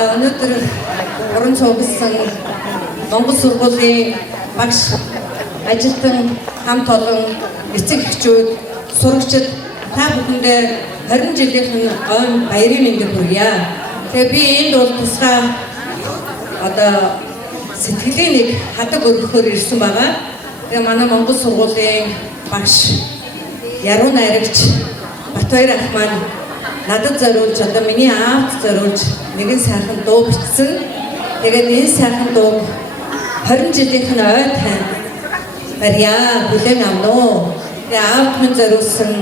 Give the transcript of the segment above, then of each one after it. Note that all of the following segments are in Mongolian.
Өнөөдөр уран цугласан Монгол сургуулийн багш ажилтан хамт олон эцэг эхчүүд сурагчид та бүхэндээ 20 жилийнхэн ойн баярын мэндийг хүргье. Тэгээ би энд бол тусгай сэтгэлийн нэг хадаг өргөхөөр ирсэн байгаа. Тэгээ манай Монгол сургуулийн багш яруу найрагч Батбаяр ах маань надад зориулж миний аавд зориулж нэгэн сайхан дуу бичсэн. Тэгээд энэ сайхан дуу 20 жилийнх нь ой тань барья хүлээн авна уу. Тэгээ аавд минь зориулсан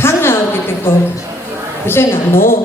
хан аав гэдэг дуу хүлээн авна уу.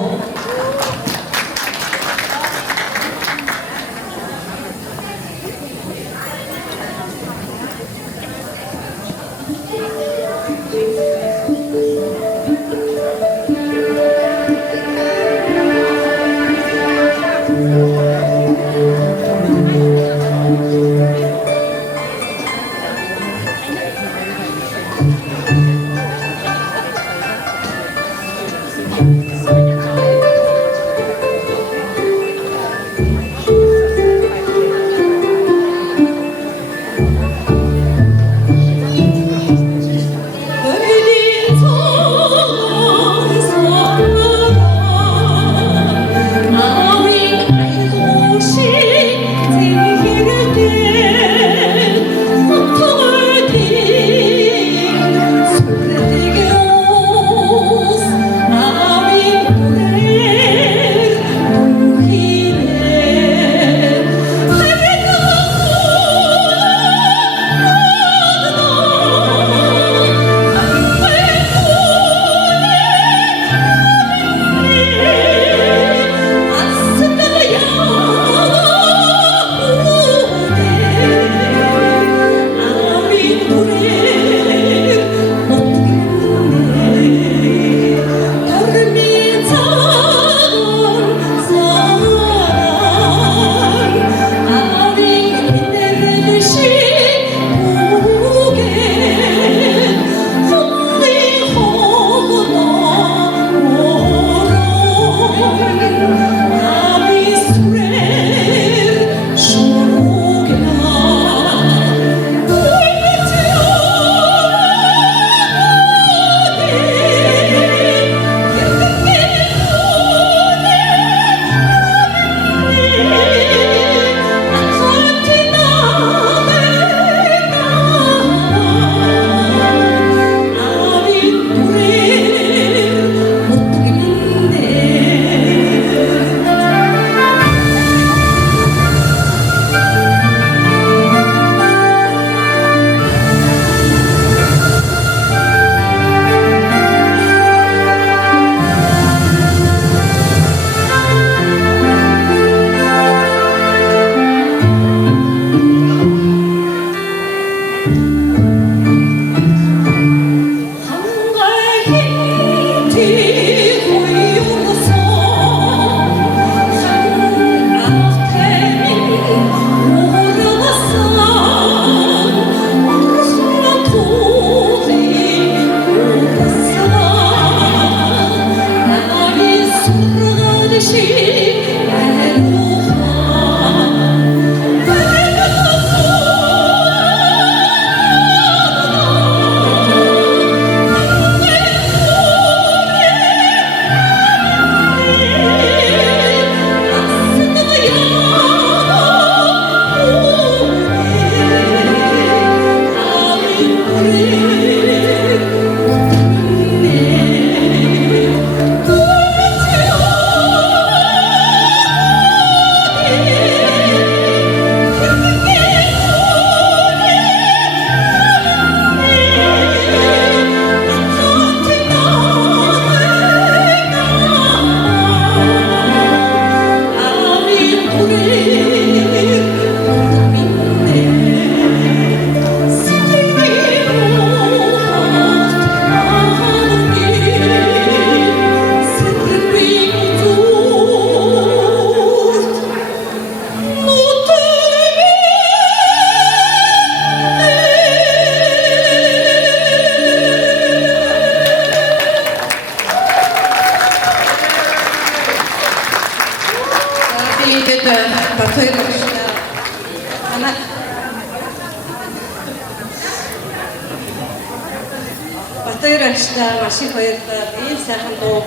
Батбаяр агштай маш их баярлалаа. Ийм сайхан дуу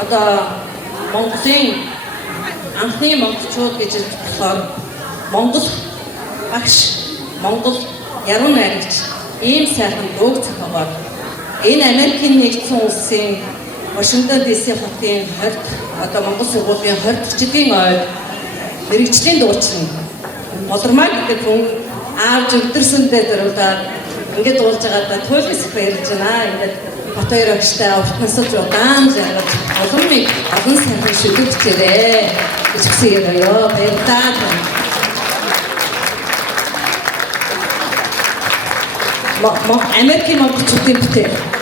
одоо Монголын анхны монголчууд гэж болохоор Монгол багш, Монгол яруу найрагч ийм сайхан дууг зохиогоод энэ Америкийн нэгдсэн улсын Вашингтон ДС хотын 20 одоо Монгол сургуулийн 20 дахь жилийн ойд мэрэгжлийн дуучин Болормаа гэдэг хүн аавж өвдөрсөндөө дөрөвдөө ингээд дуулж байгаадаа туйлс баярлж байна. Ингээд Батбаяр агштай уртнасаж удаан жаргаж олон сайхан шүтэгчээрээ гэж хэлээд байна. Баярлалаа. Америкийн монголчуудын бүтээл